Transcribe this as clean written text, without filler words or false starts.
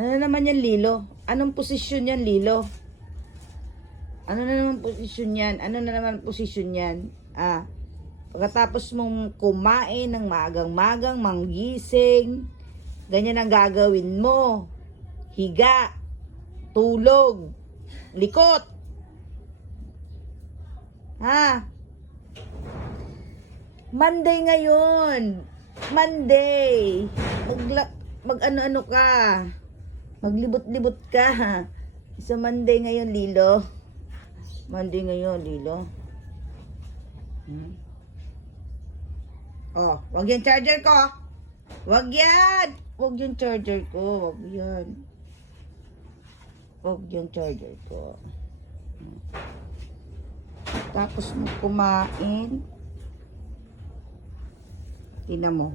Ano na naman yan, Lilo? Anong posisyon yan, Lilo? Ano na naman posisyon yan? Ano na naman posisyon yan? Pagkatapos mong kumain ng maagang-magang, manggising, ganyan ang gagawin mo. Higa, tulog, likot. Monday ngayon. Monday. Mag-ano-ano ka. Maglibot-libot ka. So Monday ngayon, Lilo. Monday ngayon, Lilo. Oh, wag yung charger ko. Wag yan. Wag yung charger ko. Wag yan. Wag yung charger ko. Tapos mo kumain. Tingnan mo.